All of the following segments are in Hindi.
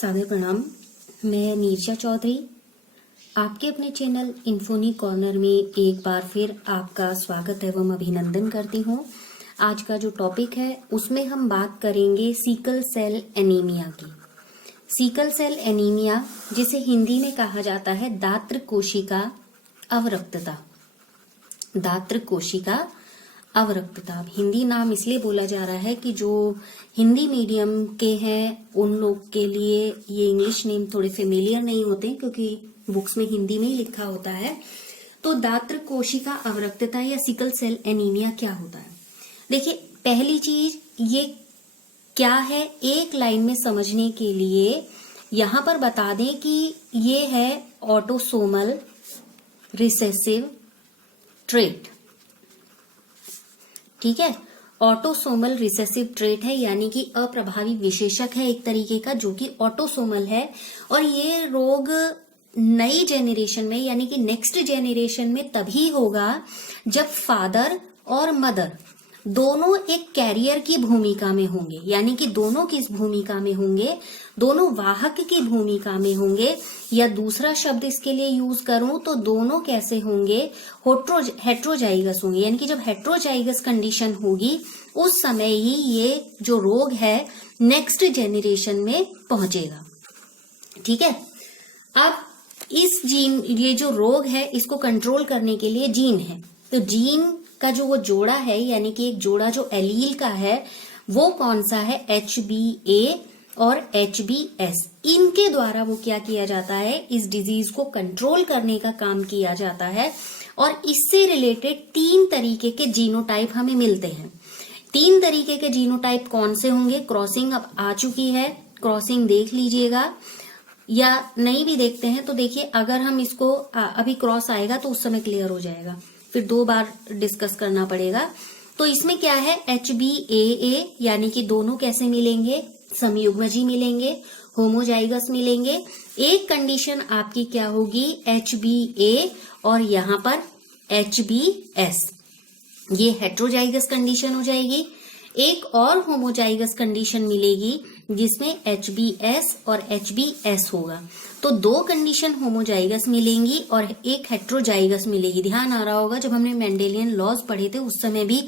सादर प्रणाम। मैं नीरजा चौधरी आपके अपने चैनल इन्फोनी कॉर्नर में एक बार फिर आपका स्वागत एवं अभिनंदन करती हूँ। आज का जो टॉपिक है उसमें हम बात करेंगे सीकल सेल एनीमिया की। सीकल सेल एनीमिया जिसे हिंदी में कहा जाता है दात्र कोशिका अवरक्तता। दात्र कोशिका अवरक्तता हिंदी नाम इसलिए बोला जा रहा है कि जो हिंदी मीडियम के हैं उन लोग के लिए ये इंग्लिश नेम थोड़े फेमिलियर नहीं होते क्योंकि बुक्स में हिंदी में ही लिखा होता है। तो दात्र कोशिका अवरक्तता या सिकल सेल एनीमिया क्या होता है? देखिए, पहली चीज ये क्या है एक लाइन में समझने के लिए यहां पर बता दें कि ये है ऑटोसोमल रिसेसिव ट्रेट। ठीक है, ऑटोसोमल रिसेसिव ट्रेट है यानी कि अप्रभावी विशेषक है एक तरीके का जो कि ऑटोसोमल है। और ये रोग नई जेनरेशन में यानी कि नेक्स्ट जेनरेशन में तभी होगा जब फादर और मदर दोनों एक कैरियर की भूमिका में होंगे। यानी कि दोनों किस भूमिका में होंगे? दोनों वाहक की भूमिका में होंगे, या दूसरा शब्द इसके लिए यूज करूं तो दोनों कैसे होंगे? हेट्रोजाइगस होंगे। यानी कि जब हेट्रोजाइगस कंडीशन होगी उस समय ही ये जो रोग है नेक्स्ट जेनरेशन में पहुंचेगा। ठीक है, अब इस जीन ये जो रोग है इसको कंट्रोल करने के लिए जीन है। तो जीन का जो वो जोड़ा है यानी कि एक जोड़ा जो एलील का है वो कौन सा है? HBA और HBS। इनके द्वारा वो क्या किया जाता है? इस डिजीज को कंट्रोल करने का काम किया जाता है। और इससे रिलेटेड 3 तरीके के जीनोटाइप हमें मिलते हैं। 3 तरीके के जीनोटाइप कौन से होंगे? क्रॉसिंग अब आ चुकी है, क्रॉसिंग देख लीजिएगा, या नहीं भी देखते हैं तो देखिए अगर हम इसको अभी क्रॉस आएगा तो उस समय क्लियर हो जाएगा, फिर 2 बार डिस्कस करना पड़ेगा। तो इसमें क्या है? HBAA यानी कि दोनों कैसे मिलेंगे? समयुग्मजी मिलेंगे, होमोजाइगस मिलेंगे। एक कंडीशन आपकी क्या होगी? HBA और यहां पर HBS, ये हेट्रोजाइगस कंडीशन हो जाएगी। एक और होमोजाइगस कंडीशन मिलेगी जिसमें HBS और HBS होगा। तो 2 कंडीशन होमोजाइगस मिलेंगी और एक हेट्रोजाइगस मिलेगी। ध्यान आ रहा होगा जब हमने मेंडेलियन लॉज पढ़े थे उस समय भी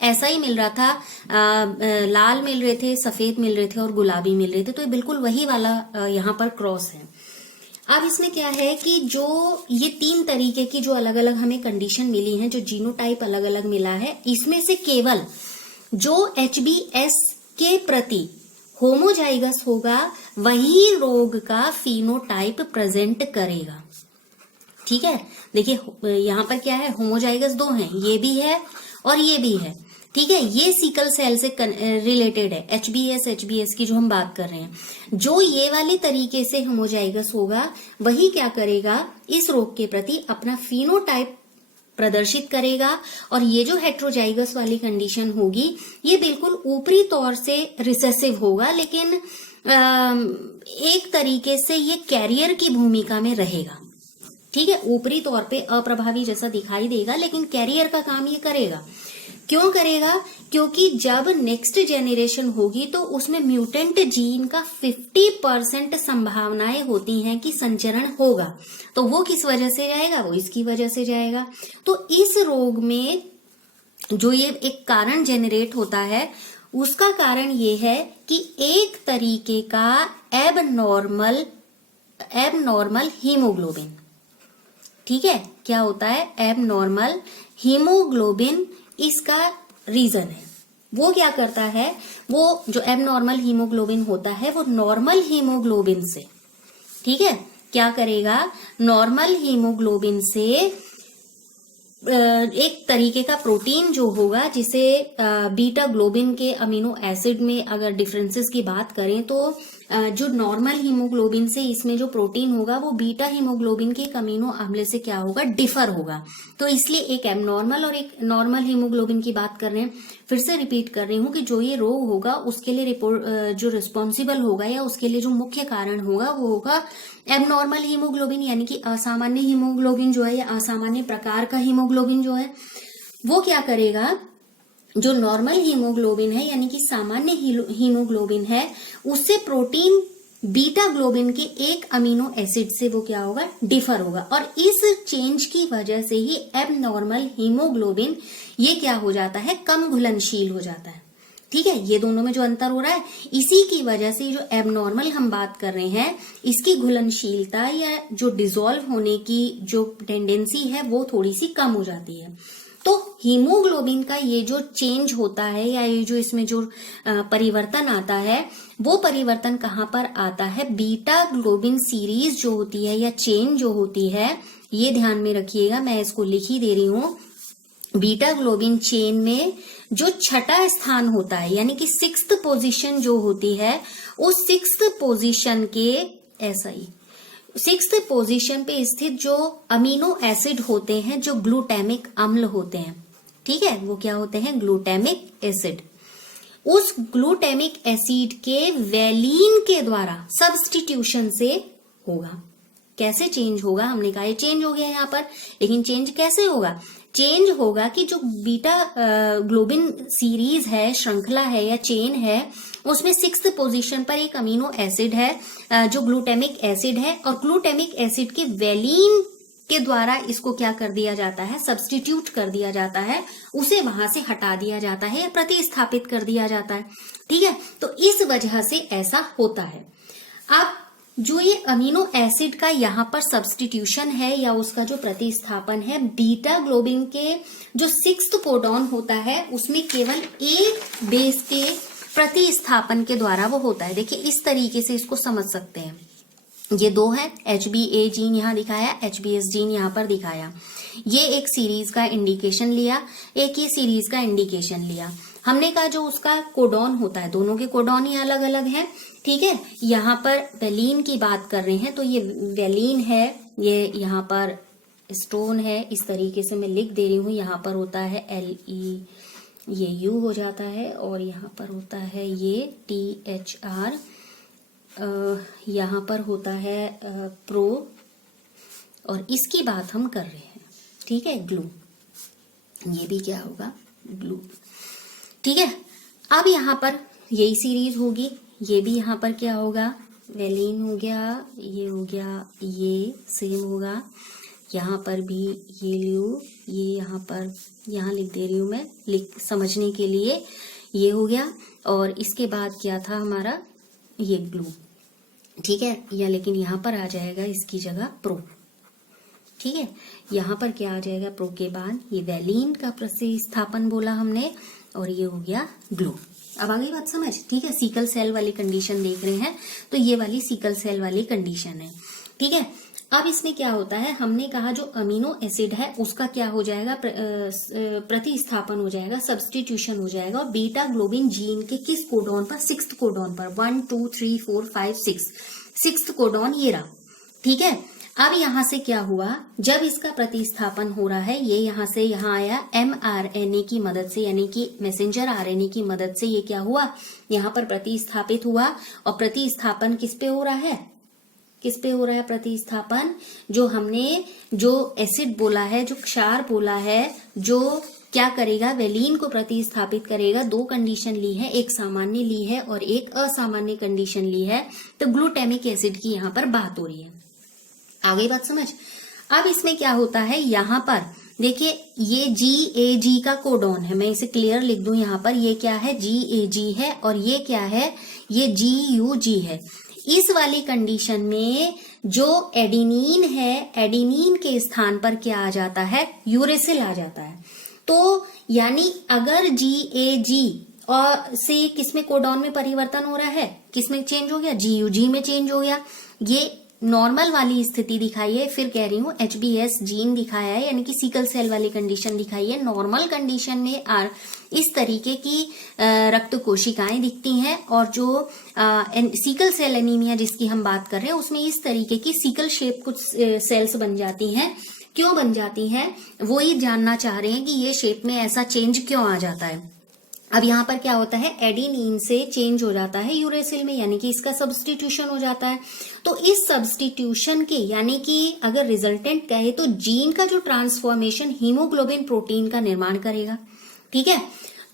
ऐसा ही मिल रहा था। लाल मिल रहे थे, सफेद मिल रहे थे और गुलाबी मिल रहे थे। तो ये बिल्कुल वही वाला यहाँ पर क्रॉस है। अब इसमें क्या है कि जो ये 3 तरीके की जो अलग अलग हमें कंडीशन मिली है, जो जीनोटाइप अलग अलग मिला है, इसमें से केवल जो HBS के प्रति होमोजाइगस होगा वही रोग का फिनोटाइप प्रेजेंट करेगा। ठीक है, देखिए यहाँ पर क्या है? होमोजाइगस 2 हैं, ये भी है और ये भी है। ठीक है, ये सिकल सेल से रिलेटेड है, HBS की जो हम बात कर रहे हैं। जो ये वाले तरीके से होमोजाइगस होगा वही क्या करेगा? इस रोग के प्रति अपना फिनोटाइप प्रदर्शित करेगा। और ये जो हेट्रोजाइगस वाली कंडीशन होगी ये बिल्कुल ऊपरी तौर से रिसेसिव होगा, लेकिन एक तरीके से ये कैरियर की भूमिका में रहेगा। ठीक है, ऊपरी तौर पे अप्रभावी जैसा दिखाई देगा लेकिन कैरियर का काम ये करेगा। क्यों करेगा? क्योंकि जब नेक्स्ट जेनरेशन होगी तो उसमें म्यूटेंट जीन का 50% संभावनाएं होती हैं कि संचरण होगा। तो वो किस वजह से जाएगा? वो इसकी वजह से जाएगा। तो इस रोग में जो ये एक कारण जेनरेट होता है उसका कारण ये है कि एक तरीके का एबनॉर्मल हीमोग्लोबिन। ठीक है, क्या होता है? एबनॉर्मल हीमोग्लोबिन इसका रीजन है। वो क्या करता है? वो जो एबनॉर्मल हीमोग्लोबिन होता है वो नॉर्मल हीमोग्लोबिन से, ठीक है, क्या करेगा? नॉर्मल हीमोग्लोबिन से एक तरीके का प्रोटीन जो होगा जिसे बीटा ग्लोबिन के अमीनो एसिड में अगर डिफरेंसेस की बात करें तो जो नॉर्मल हीमोग्लोबिन से इसमें जो प्रोटीन होगा वो बीटा हीमोग्लोबिन के एक अमीनो अम्ल से क्या होगा? डिफर होगा। तो इसलिए एक एबनॉर्मल और एक नॉर्मल हीमोग्लोबिन की बात कर रहे हैं। फिर से रिपीट कर रही हूं कि जो ये रोग होगा उसके लिए जो रिस्पॉन्सिबल होगा या उसके लिए जो मुख्य कारण होगा वो होगा एबनॉर्मल हीमोग्लोबिन, यानी कि असामान्य हीमोग्लोबिन जो है या असामान्य प्रकार का हीमोग्लोबिन जो है वो क्या करेगा? जो नॉर्मल हीमोग्लोबिन है यानी कि सामान्य हीमोग्लोबिन है उससे प्रोटीन बीटा ग्लोबिन के एक अमीनो एसिड से वो क्या होगा, डिफर होगा, और इस चेंज की वजह से ही एबनॉर्मल हीमोग्लोबिन ये क्या हो जाता है, कम घुलनशील हो जाता है। ठीक है, ये दोनों में जो अंतर हो रहा है, इसी की वजह से जो एबनॉर्मल हम बात कर रहे हैं, इसकी घुलनशीलता या जो डिसॉल्व होने की जो टेंडेंसी है वो थोड़ी सी कम हो जाती है। तो हीमोग्लोबिन का ये जो चेंज होता है या ये जो इसमें जो परिवर्तन आता है, वो परिवर्तन कहाँ पर आता है, बीटा ग्लोबिन सीरीज जो होती है या चेन जो होती है, ये ध्यान में रखिएगा, मैं इसको लिख ही दे रही हूं। बीटा ग्लोबिन चेन में जो छठा स्थान होता है, यानी कि 6th पोजीशन जो होती है, उस 6th पोजीशन के ऐसा ही 6th पोजीशन पे स्थित जो अमीनो एसिड होते हैं, जो ग्लूटामिक अम्ल होते हैं, ठीक है, वो क्या होते हैं, ग्लूटामिक एसिड। उस ग्लूटामिक एसिड के वैलीन के द्वारा सब्स्टिट्यूशन से होगा। कैसे चेंज होगा, हमने कहा ये चेंज हो गया यहाँ पर, लेकिन चेंज कैसे होगा, चेंज होगा कि जो बीटा ग्लोबिन सीरीज है, श्रृंखला है या चेन है, उसमें 6th पोजीशन पर एक अमीनो एसिड है जो ग्लूटामिक एसिड है, और ग्लूटामिक एसिड के वैलीन के द्वारा इसको क्या कर दिया जाता है, सब्स्टिट्यूट कर दिया जाता है, उसे वहां से हटा दिया जाता है या प्रतिस्थापित कर दिया जाता है। ठीक है, तो इस वजह से ऐसा होता है। अब जो ये अमीनो एसिड का यहाँ पर सब्स्टिट्यूशन है या उसका जो प्रतिस्थापन है, बीटा ग्लोबिन के जो 6th कोडॉन होता है, उसमें केवल एक बेस के प्रतिस्थापन के द्वारा वो होता है। देखिए इस तरीके से इसको समझ सकते हैं, ये दो है, HBA जीन यहाँ दिखाया, HBS जीन यहाँ पर दिखाया, ये एक सीरीज का इंडिकेशन लिया, एक ये सीरीज का इंडिकेशन लिया। हमने कहा जो उसका कोडॉन होता है, दोनों के कोडॉन ही अलग अलग हैं। ठीक है, यहाँ पर वैलीन की बात कर रहे हैं, तो ये वैलीन है, ये यहाँ पर स्टोन है, इस तरीके से मैं लिख दे रही हूँ। यहाँ पर होता है LE, ये U हो जाता है, और यहाँ पर होता है ये THR, यहाँ पर होता है प्रो, और इसकी बात हम कर रहे हैं। ठीक है, ग्लू, ये भी क्या होगा, ग्लू। ठीक है, अब यहाँ पर यही सीरीज होगी, ये भी यहाँ पर क्या होगा, वैलीन हो गया, ये हो गया, ये सेम होगा, यहाँ पर भी ये ल्यू, ये यहाँ पर, यहाँ लिख दे रही हूँ मैं लिख समझने के लिए, ये हो गया, और इसके बाद क्या था हमारा, ये ग्लू। ठीक है, या लेकिन यहाँ पर आ जाएगा इसकी जगह प्रो। ठीक है, यहाँ पर क्या आ जाएगा, प्रो के बाद ये वैलीन का प्रतिस्थापन बोला हमने, और ये हो गया ग्लू। अब आ गई बात समझ। ठीक है, सीकल सेल वाली कंडीशन देख रहे हैं, तो ये वाली सीकल सेल वाली कंडीशन है। ठीक है, अब इसमें क्या होता है, हमने कहा जो अमीनो एसिड है उसका क्या हो जाएगा, प्रतिस्थापन हो जाएगा, सब्स्टिट्यूशन हो जाएगा, और बीटा ग्लोबिन जीन के किस कोडॉन पर, 6th कोडॉन पर, 1 2 3 4 5 6, 6th कोडॉन ये रहा। ठीक है, अब यहां से क्या हुआ, जब इसका प्रतिस्थापन हो रहा है, ये यहां से यहां आया, mRNA की मदद से, यानी कि मैसेंजर RNA की मदद से ये क्या हुआ, यहां पर प्रतिस्थापित हुआ। और प्रतिस्थापन किस पे हो रहा है, किस पे हो रहा है प्रतिस्थापन, जो हमने जो एसिड बोला है, जो क्षार बोला है, जो क्या करेगा, वैलीन को प्रतिस्थापित करेगा। दो कंडीशन ली है, एक सामान्य ली है और एक असामान्य कंडीशन ली है, तो ग्लूटामिक एसिड की यहाँ पर बात हो रही है। आ गई बात समझ। अब इसमें क्या होता है, यहाँ पर देखिए ये GAG का कोडॉन है, मैं इसे क्लियर लिख दूं यहाँ पर, ये क्या है, GAG है, और ये क्या है, ये GUG है। इस वाली कंडीशन में जो एडिनिन है, एडिनिन के स्थान पर क्या आ जाता है, यूरेसिल आ जाता है। तो यानी अगर GAG और से किसमें कोडॉन में परिवर्तन हो रहा है, किसमें चेंज हो गया, GUG में चेंज हो गया। ये नॉर्मल वाली स्थिति दिखाई है, फिर कह रही हूँ HBS जीन दिखाया है, यानी कि सीकल सेल वाली कंडीशन दिखाई है। नॉर्मल कंडीशन में इस तरीके की रक्त कोशिकाएं दिखती हैं, और जो सीकल सेल एनीमिया जिसकी हम बात कर रहे हैं, उसमें इस तरीके की सीकल शेप कुछ सेल्स बन जाती हैं। क्यों बन जाती हैं, वो ही जानना चाह रहे हैं कि ये शेप में ऐसा चेंज क्यों आ जाता है। अब यहाँ पर क्या होता है, एडिनिन से चेंज हो जाता है यूरेसिल में, यानी कि इसका सब्स्टिट्यूशन हो जाता है। तो इस सब्स्टिट्यूशन के, यानी कि अगर रिजल्टेंट कहे तो जीन का जो ट्रांसफॉर्मेशन हीमोग्लोबिन प्रोटीन का निर्माण करेगा। ठीक है,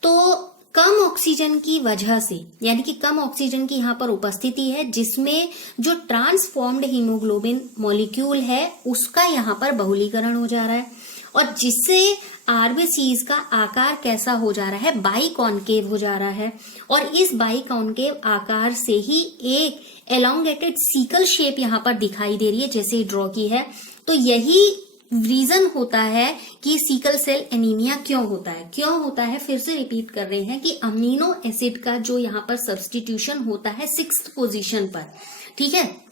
तो कम ऑक्सीजन की वजह से, यानी कि कम ऑक्सीजन की यहाँ पर उपस्थिति है, जिसमें जो ट्रांसफॉर्म्ड हीमोग्लोबिन मॉलिक्यूल है उसका यहाँ पर बहुलीकरण हो जा रहा है, और जिससे आरबीसीज का आकार कैसा हो जा रहा है, बाइकॉन्केव हो जा रहा है। और इस बाइकॉन्केव आकार से ही एक एलोंगेटेड सिकल शेप यहाँ पर दिखाई दे रही है, जैसे ड्रॉ की है। तो यही रीजन होता है कि सिकल सेल एनीमिया क्यों होता है। फिर से रिपीट कर रहे हैं कि अमीनो एसिड का जो यहाँ पर सब्स्टिट्यूशन होता है 6th पोजीशन पर, ठीक है।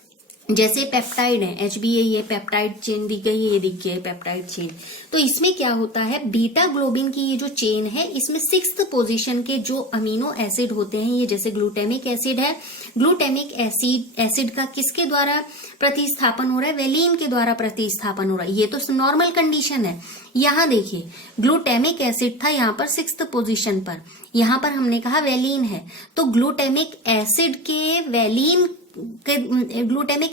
जैसे पेप्टाइड है, HBA, ये पेप्टाइड चेन दिख गई, ये दिख गई पेप्टाइड चेन। तो इसमें क्या होता है, बीटा ग्लोबिन की ये जो चेन है, इसमें 6th पोजीशन के जो अमीनो एसिड होते हैं, ये जैसे ग्लूटामिक एसिड है, ग्लूटामिक एसिड का किसके द्वारा प्रतिस्थापन हो रहा है, वेलिन के द्वारा प्रतिस्थापन हो रहा है। ये तो नॉर्मल कंडीशन है। यहाँ देखिए ग्लूटामिक एसिड था यहाँ पर 6th पोजीशन पर, यहाँ पर हमने कहा वेलिन है, तो ग्लूटामिक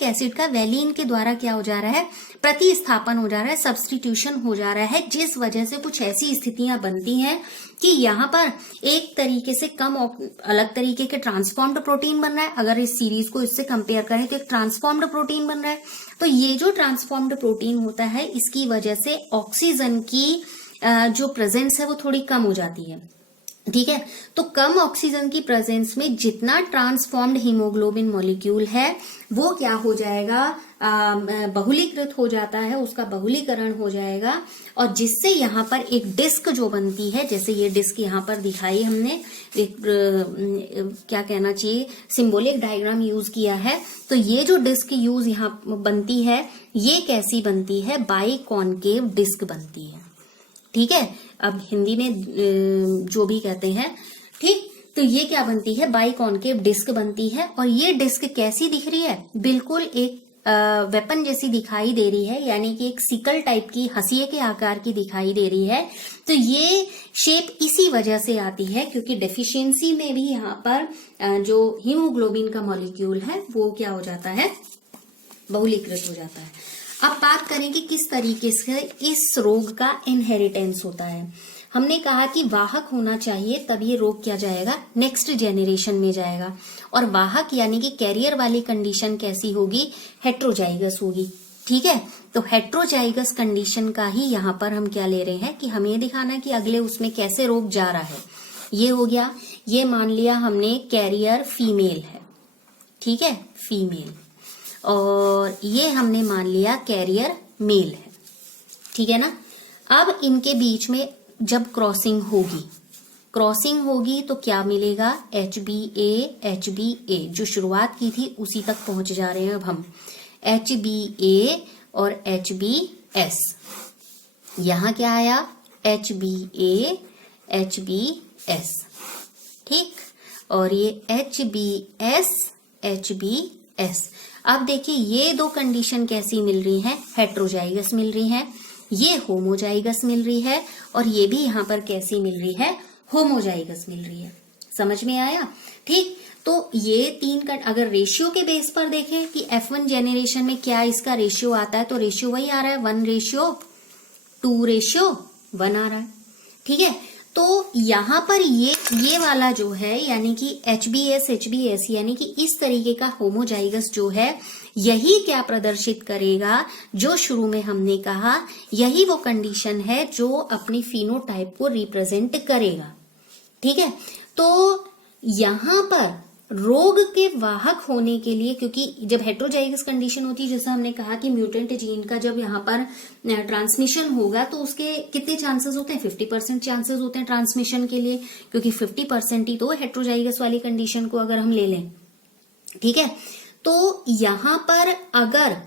एसिड का वेलिन के द्वारा क्या हो जा रहा है, प्रतिस्थापन हो जा रहा है, सब्स्टिट्यूशन हो जा रहा है, जिस वजह से कुछ ऐसी स्थितियां बनती हैं कि यहाँ पर एक तरीके से अलग तरीके के ट्रांसफॉर्म्ड प्रोटीन बन रहा है। अगर इस सीरीज को इससे कंपेयर करें तो एक ट्रांसफॉर्म्ड प्रोटीन बन रहा है। तो ये जो ट्रांसफॉर्म्ड प्रोटीन होता है, इसकी वजह से ऑक्सीजन की जो प्रेजेंस है वो थोड़ी कम हो जाती है, ठीक है। तो कम ऑक्सीजन की प्रेजेंस में जितना ट्रांसफॉर्म्ड हीमोग्लोबिन मॉलिक्यूल है वो क्या हो जाएगा, बहुलीकृत हो जाता है, उसका बहुलीकरण हो जाएगा, और जिससे यहाँ पर एक डिस्क जो बनती है, जैसे ये डिस्क यहाँ पर दिखाई हमने, एक क्या कहना चाहिए, सिंबॉलिक डायग्राम यूज किया है। तो ये जो डिस्क यूज यहाँ बनती है, ये कैसी बनती है, बाइकॉन्केव डिस्क बनती है, ठीक है। अब हिंदी में जो भी कहते हैं, ठीक। तो ये क्या बनती है, बाइकॉन्केव डिस्क बनती है। और ये डिस्क कैसी दिख रही है, बिल्कुल एक वेपन जैसी दिखाई दे रही है, यानी कि एक सिकल टाइप की, हंसिए के आकार की दिखाई दे रही है। तो ये शेप इसी वजह से आती है क्योंकि डेफिशिएंसी में भी यहाँ पर जो हीमोग्लोबिन का मॉलिक्यूल है वो क्या हो जाता है, बहुलीकृत हो जाता है। अब बात करें कि किस तरीके से इस रोग का इनहेरिटेंस होता है। हमने कहा कि वाहक होना चाहिए, तब ये रोग क्या जाएगा, नेक्स्ट जेनरेशन में जाएगा। और वाहक यानी कि कैरियर वाली कंडीशन कैसी होगी, हेट्रोजाइगस होगी, ठीक है। तो हेट्रोजाइगस कंडीशन का ही यहाँ पर हम क्या ले रहे हैं कि हमें ये दिखाना है कि अगले उसमें कैसे रोग जा रहा है। ये हो गया, ये मान लिया हमने कैरियर फीमेल है, ठीक है, फीमेल, और ये हमने मान लिया कैरियर मेल है, ठीक है ना। अब इनके बीच में जब क्रॉसिंग होगी तो क्या मिलेगा, HBA जो शुरुआत की थी उसी तक पहुंच जा रहे हैं अब हम, HBA और HBS। यहां क्या आया, HBA HBS, ठीक, और ये HBS। अब देखिए ये दो कंडीशन कैसी मिल रही हैं, हेट्रोजाइगस मिल रही हैं, ये होमोजाइगस मिल रही है, और ये भी यहाँ पर कैसी मिल रही है, होमोजाइगस मिल रही है। समझ में आया, ठीक। तो ये तीन का अगर रेशियो के बेस पर देखें कि F1 जेनरेशन में क्या इसका रेशियो आता है, तो रेशियो वही आ रहा है 1:2:1 आ रहा है, ठीक है। तो यहाँ पर ये वाला जो है यानी कि HBS यानी कि इस तरीके का होमोजाइगस जो है, यही क्या प्रदर्शित करेगा, जो शुरू में हमने कहा, यही वो कंडीशन है जो अपनी फिनोटाइप को रिप्रेजेंट करेगा, ठीक है। तो यहाँ पर रोग के वाहक होने के लिए, क्योंकि जब हेट्रोजाइगस कंडीशन होती है, जैसा हमने कहा कि म्यूटेंट जीन का जब यहाँ पर ट्रांसमिशन होगा तो उसके कितने चांसेस होते हैं, 50% चांसेस होते हैं ट्रांसमिशन के लिए, क्योंकि 50% ही तो हेट्रोजाइगस वाली कंडीशन को अगर हम ले लें, ठीक है। तो यहाँ पर अगर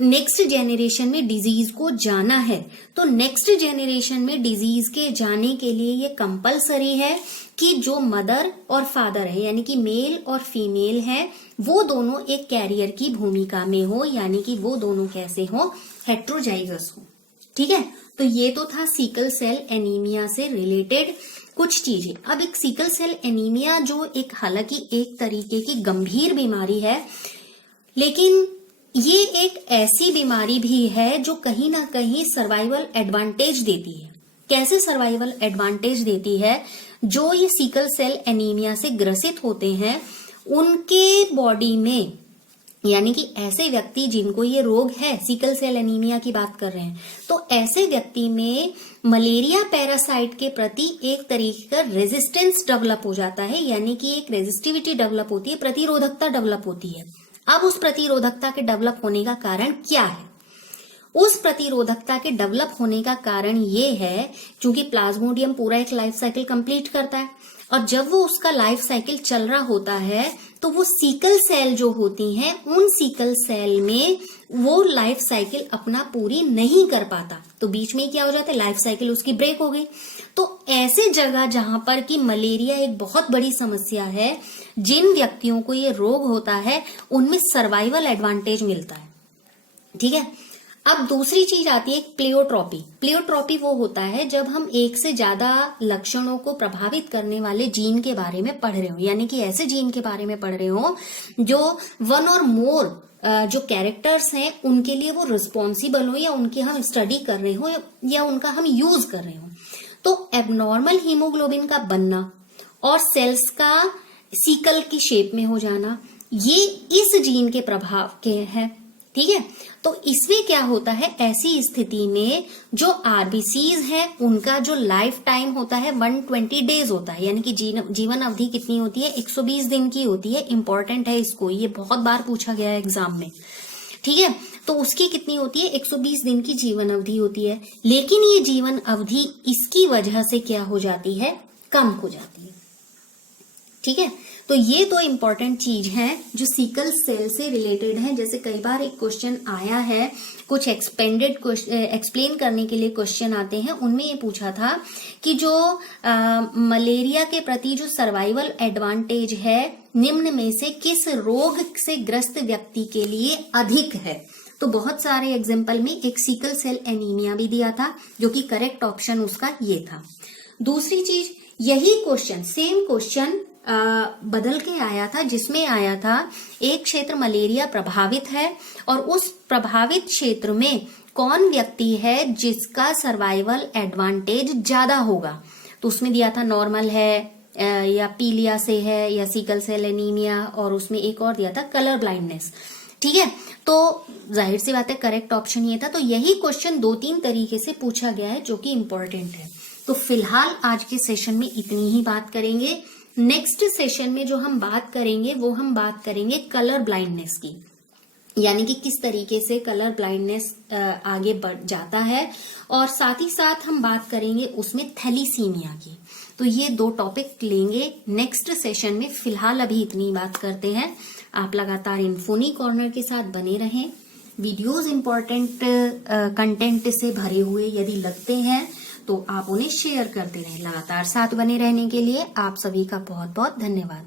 नेक्स्ट जेनरेशन में डिजीज को जाना है तो नेक्स्ट जेनरेशन में डिजीज के जाने के लिए ये कंपलसरी है कि जो मदर और फादर है यानी कि मेल और फीमेल है वो दोनों एक कैरियर की भूमिका में हो, यानी कि वो दोनों कैसे हो, हेट्रोजाइगस हो, ठीक है। तो ये तो था सिकल सेल एनीमिया से रिलेटेड कुछ चीजें। अब एक सिकल सेल एनीमिया जो एक हालांकि एक तरीके की गंभीर बीमारी है, लेकिन ये एक ऐसी बीमारी भी है जो कहीं ना कहीं सर्वाइवल एडवांटेज देती है। कैसे सर्वाइवल एडवांटेज देती है, जो ये सिकल सेल एनीमिया से ग्रसित होते हैं उनके बॉडी में, यानी कि ऐसे व्यक्ति जिनको ये रोग है, सिकल सेल एनीमिया की बात कर रहे हैं, तो ऐसे व्यक्ति में मलेरिया पैरासाइट के प्रति एक तरीके का रेजिस्टेंस डेवलप हो जाता है, यानी कि एक रेजिस्टिविटी डेवलप होती है, प्रतिरोधकता डेवलप होती है। अब उस प्रतिरोधकता के डेवलप होने का कारण क्या है? उस प्रतिरोधकता के डेवलप होने का कारण ये है क्योंकि प्लाज्मोडियम पूरा एक लाइफ साइकिल कंप्लीट करता है, और जब वो उसका लाइफ साइकिल चल रहा होता है तो वो सीकल सेल जो होती हैं, उन सीकल सेल में वो लाइफ साइकिल अपना पूरी नहीं कर पाता, तो बीच में क्या हो जाता है, लाइफ साइकिल उसकी ब्रेक हो गई। तो ऐसे जगह जहां पर कि मलेरिया एक बहुत बड़ी समस्या है, जिन व्यक्तियों को ये रोग होता है उनमें सर्वाइवल एडवांटेज मिलता है। ठीक है, अब दूसरी चीज आती है प्लेयोट्रॉपी। प्लेयोट्रॉपी वो होता है जब हम एक से ज्यादा लक्षणों को प्रभावित करने वाले जीन के बारे में पढ़ रहे हो, यानी कि ऐसे जीन के बारे में पढ़ रहे हो जो वन और मोर जो कैरेक्टर्स हैं उनके लिए वो रिस्पॉन्सिबल हो, या उनकी हम स्टडी कर रहे हो, या उनका हम यूज कर रहे हो। तो एबनॉर्मल हीमोग्लोबिन का बनना और सेल्स का सीकल की शेप में हो जाना, ये इस जीन के प्रभाव के हैं। ठीक है, तो इसमें क्या होता है, ऐसी स्थिति में जो आरबीसीज है उनका जो लाइफ टाइम होता है 120 डेज होता है, यानी कि जीवन अवधि कितनी होती है, 120 दिन की होती है। इंपॉर्टेंट है इसको, ये बहुत बार पूछा गया है एग्जाम में। ठीक है, तो उसकी कितनी होती है, 120 दिन की जीवन अवधि होती है, लेकिन ये जीवन अवधि इसकी वजह से क्या हो जाती है, कम हो जाती है। ठीक है, तो ये दो इंपॉर्टेंट चीज हैं जो सिकल सेल से रिलेटेड हैं। जैसे कई बार एक क्वेश्चन आया है, कुछ एक्सप्लेन करने के लिए क्वेश्चन आते हैं, उनमें ये पूछा था कि जो मलेरिया के प्रति जो सर्वाइवल एडवांटेज है निम्न में से किस रोग से ग्रस्त व्यक्ति के लिए अधिक है। तो बहुत सारे एग्जाम्पल में एक सिकल सेल एनीमिया भी दिया था, जो कि करेक्ट ऑप्शन उसका ये था। दूसरी चीज, यही क्वेश्चन, सेम क्वेश्चन बदल के आया था, जिसमें आया था एक क्षेत्र मलेरिया प्रभावित है और उस प्रभावित क्षेत्र में कौन व्यक्ति है जिसका सर्वाइवल एडवांटेज ज्यादा होगा। तो उसमें दिया था नॉर्मल है, या पीलिया से है, या सिकल सेल एनीमिया, और उसमें एक और दिया था कलर ब्लाइंडनेस। ठीक है, तो जाहिर सी बात है करेक्ट ऑप्शन ये था। तो यही क्वेश्चन 2-3 तरीके से पूछा गया है, जो कि इंपॉर्टेंट है। तो फिलहाल आज के सेशन में इतनी ही बात करेंगे। नेक्स्ट सेशन में जो हम बात करेंगे वो हम बात करेंगे कलर ब्लाइंडनेस की, यानी कि किस तरीके से कलर ब्लाइंडनेस आगे बढ़ जाता है, और साथ ही साथ हम बात करेंगे उसमें थैलीसीमिया की। तो ये 2 टॉपिक लेंगे नेक्स्ट सेशन में। फिलहाल अभी इतनी बात करते हैं। आप लगातार इन्फोनी कॉर्नर के साथ बने रहें। वीडियोस इंपॉर्टेंट कंटेंट से भरे हुए यदि लगते हैं तो आप उन्हें शेयर करते रहें। लगातार साथ बने रहने के लिए आप सभी का बहुत बहुत धन्यवाद।